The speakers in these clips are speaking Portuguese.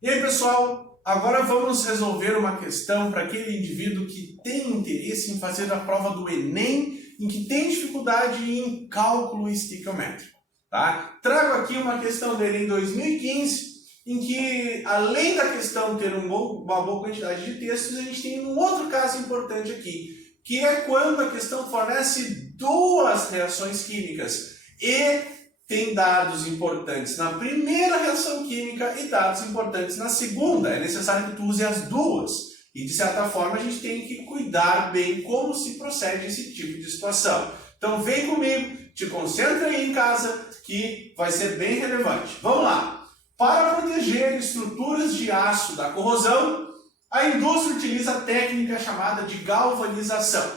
E aí, pessoal, agora vamos resolver uma questão para aquele indivíduo que tem interesse em fazer a prova do Enem, em que tem dificuldade em cálculo estequiométrico. Tá? Trago aqui uma questão do Enem 2015, em que, além da questão ter uma boa quantidade de textos, a gente tem um outro caso importante aqui, que é quando a questão fornece duas reações químicas e tem dados importantes na primeira reação química e dados importantes na segunda. É necessário que tu use as duas. E, de certa forma, a gente tem que cuidar bem como se procede esse tipo de situação. Então, vem comigo, te concentra aí em casa, que vai ser bem relevante. Vamos lá. Para proteger estruturas de aço da corrosão, a indústria utiliza a técnica chamada de galvanização.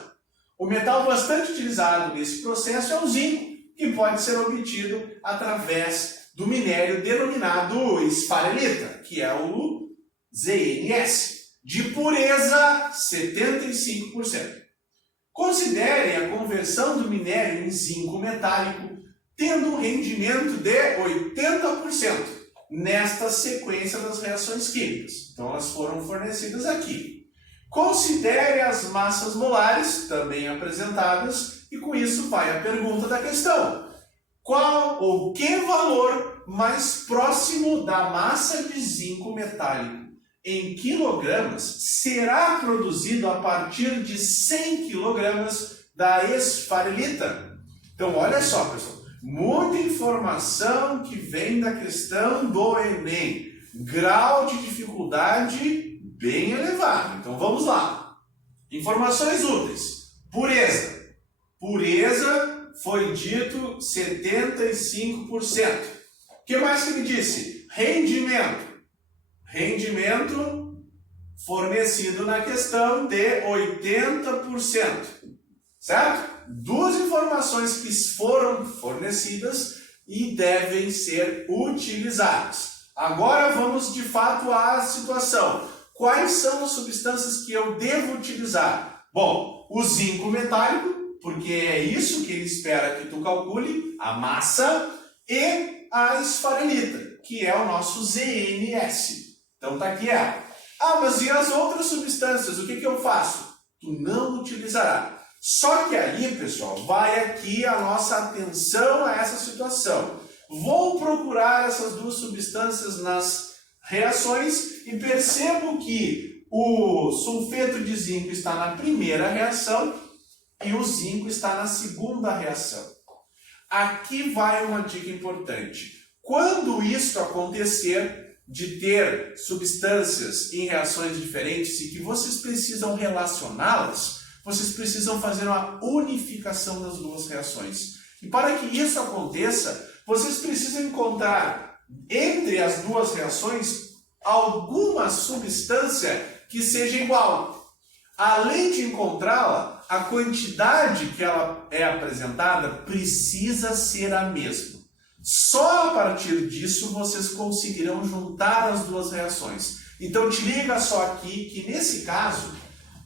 O metal bastante utilizado nesse processo é o zinco, que pode ser obtido através do minério denominado esfarelita, que é o ZNS, de pureza 75%. Considere a conversão do minério em zinco metálico tendo um rendimento de 80% nesta sequência das reações químicas. Então elas foram fornecidas aqui. Considere as massas molares, também apresentadas, e com isso vai a pergunta da questão. Qual ou que valor mais próximo da massa de zinco metálico em quilogramas será produzido a partir de 100 quilogramas da esfarelita? Então olha só, pessoal, muita informação que vem da questão do Enem. Grau de dificuldade bem elevado. Então vamos lá. Informações úteis. Pureza. Pureza foi dito 75%. O que mais que me disse? Rendimento. Rendimento fornecido na questão de 80%. Certo? Duas informações que foram fornecidas e devem ser utilizadas. Agora vamos de fato à situação. Quais são as substâncias que eu devo utilizar? Bom, o zinco metálico, porque é isso que ele espera que tu calcule, a massa, e a esfarelita, que é o nosso ZNS. Então tá aqui ela. Ah, mas e as outras substâncias? O que eu faço? Tu não utilizará. Só que aí, pessoal, vai aqui a nossa atenção a essa situação. Vou procurar essas duas substâncias nas reações e percebo que o sulfeto de zinco está na primeira reação e o zinco está na segunda reação. Aqui vai uma dica importante. Quando isso acontecer, de ter substâncias em reações diferentes e que vocês precisam relacioná-las, vocês precisam fazer uma unificação das duas reações. E para que isso aconteça, vocês precisam encontrar entre as duas reações alguma substância que seja igual. Além de encontrá-la, a quantidade que ela é apresentada precisa ser a mesma. Só a partir disso vocês conseguirão juntar as duas reações. Então te liga só aqui que nesse caso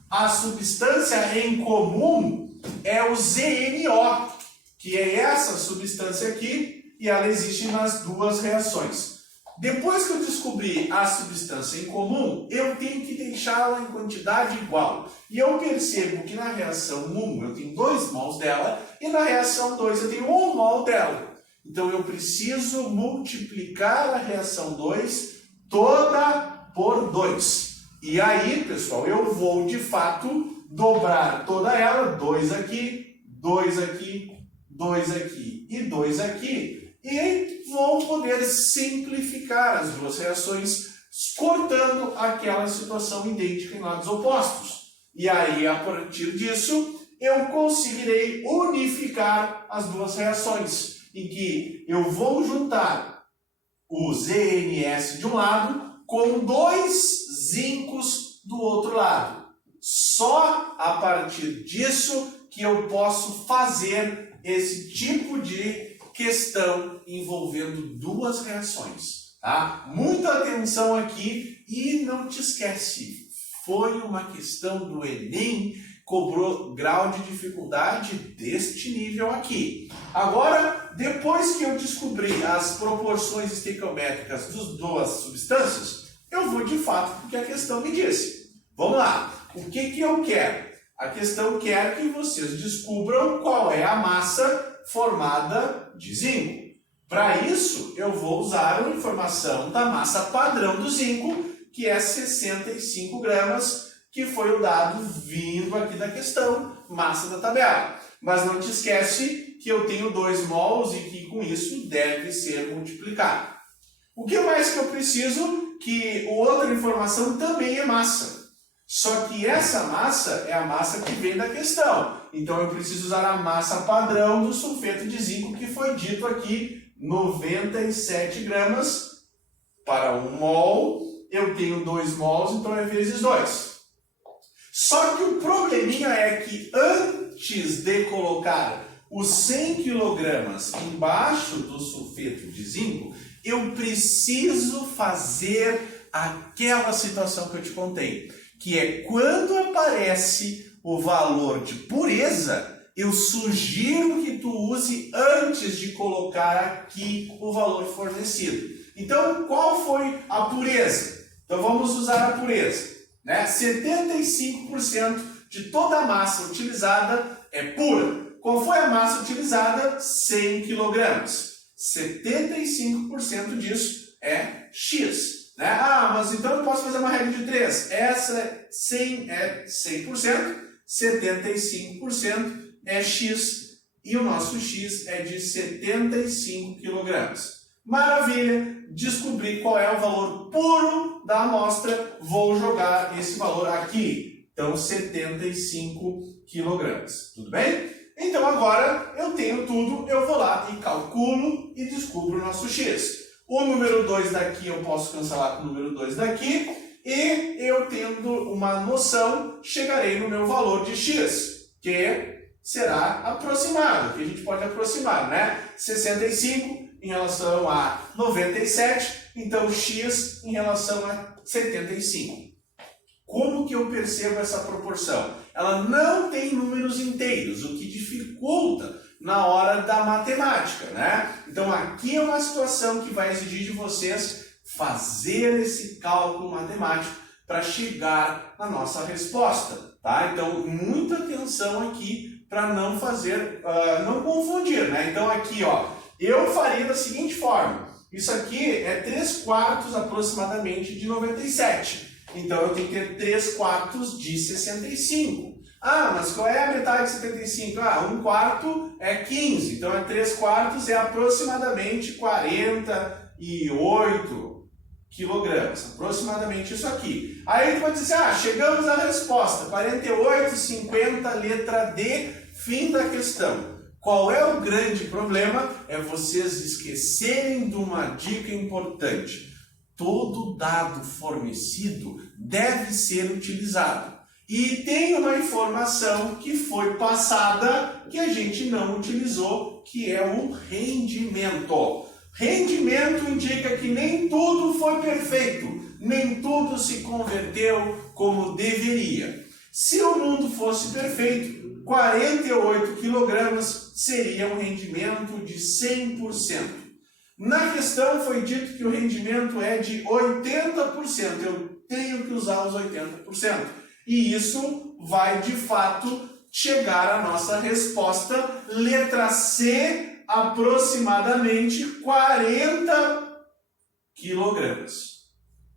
a substância em comum é o ZNO, que é essa substância aqui, e ela existe nas duas reações. Depois que eu descobri a substância em comum, eu tenho que deixá-la em quantidade igual. E eu percebo que na reação 1 eu tenho 2 mols dela, e na reação 2 eu tenho 1 mol dela. Então eu preciso multiplicar a reação 2 toda por 2. E aí, pessoal, eu vou de fato dobrar toda ela, 2 aqui, 2 aqui, 2 aqui e 2 aqui, e vou poder simplificar as duas reações, cortando aquela situação idêntica em lados opostos. E aí, a partir disso, eu conseguirei unificar as duas reações, em que eu vou juntar o ZNS de um lado com 2 zincos do outro lado. Só a partir disso que eu posso fazer esse tipo de questão envolvendo duas reações. Tá? Muita atenção aqui e não te esquece, foi uma questão do Enem, cobrou grau de dificuldade deste nível aqui. Agora, depois que eu descobri as proporções estequiométricas das duas substâncias, fato do que a questão me disse. Vamos lá. O que eu quero? A questão quer que vocês descubram qual é a massa formada de zinco. Para isso, eu vou usar a informação da massa padrão do zinco, que é 65 gramas, que foi o dado vindo aqui da questão, massa da tabela. Mas não te esquece que eu tenho 2 mols e que com isso deve ser multiplicado. O que mais que eu preciso? Que outra informação também é massa. Só que essa massa é a massa que vem da questão. Então eu preciso usar a massa padrão do sulfeto de zinco, que foi dito aqui, 97 gramas para 1 mol. Eu tenho 2 mols, então é vezes 2. Só que o probleminha é que antes de colocar os 100 kg embaixo do sulfeto de zinco, eu preciso fazer aquela situação que eu te contei, que é quando aparece o valor de pureza, eu sugiro que tu use antes de colocar aqui o valor fornecido. Então, qual foi a pureza? Então, vamos usar a pureza, né? 75% de toda a massa utilizada é pura. Qual foi a massa utilizada? 100 kg. 75% disso é X. Né? Ah, mas então eu posso fazer uma regra de 3. Essa 100 é 100%, 75% é X e o nosso X é de 75 kg. Maravilha! Descobri qual é o valor puro da amostra, vou jogar esse valor aqui. Então, 75 kg. Tudo bem? Então, agora eu tenho tudo, eu vou lá e calculo e descubro o nosso X. O número 2 daqui eu posso cancelar com o número 2 daqui e eu tendo uma noção, chegarei no meu valor de X, que será aproximado, que a gente pode aproximar, né? 65 em relação a 97, então X em relação a 75. Como que eu percebo essa proporção? Ela não tem números inteiros, o que dificulta na hora da matemática, né? Então aqui é uma situação que vai exigir de vocês fazer esse cálculo matemático para chegar na nossa resposta, tá? Então muita atenção aqui para não fazer, não confundir, né? Então aqui, ó, eu faria da seguinte forma: isso aqui é 3/4 aproximadamente de 97. Então eu tenho que ter 3/4 de 65. Ah, mas qual é a metade de 75? Ah, 1/4 é 15. Então 3/4 é aproximadamente 48 quilogramas. Aproximadamente isso aqui. Aí ele pode dizer, chegamos à resposta. 48,50, letra D, fim da questão. Qual é o grande problema? É vocês esquecerem de uma dica importante. Todo dado fornecido deve ser utilizado. E tem uma informação que foi passada que a gente não utilizou, que é o rendimento. Rendimento indica que nem tudo foi perfeito, nem tudo se converteu como deveria. Se o mundo fosse perfeito, 48 quilogramas seria um rendimento de 100%. Na questão foi dito que o rendimento é de 80%. Eu tenho que usar os 80%. E isso vai, de fato, chegar à nossa resposta. Letra C, aproximadamente 40 quilogramas.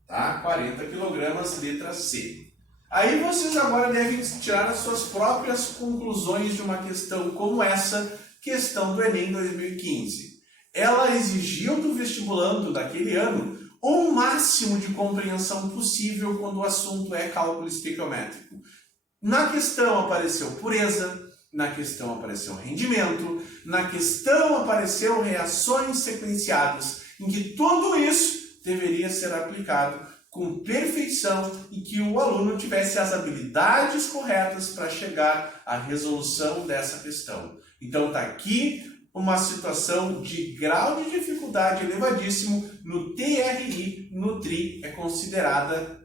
Tá? 40 quilogramas, letra C. Aí vocês agora devem tirar as suas próprias conclusões de uma questão como essa, questão do Enem 2015. Ela exigiu do vestibulando daquele ano o máximo de compreensão possível quando o assunto é cálculo estequiométrico. Na questão apareceu pureza, na questão apareceu rendimento, na questão apareceu reações sequenciadas, em que tudo isso deveria ser aplicado com perfeição e que o aluno tivesse as habilidades corretas para chegar à resolução dessa questão. Então está aqui uma situação de grau de dificuldade elevadíssimo no TRI, no TRI é considerada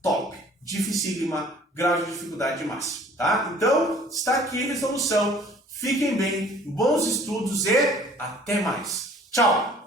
top, dificílima, grau de dificuldade máximo, tá? Então, está aqui a resolução, fiquem bem, bons estudos e até mais. Tchau!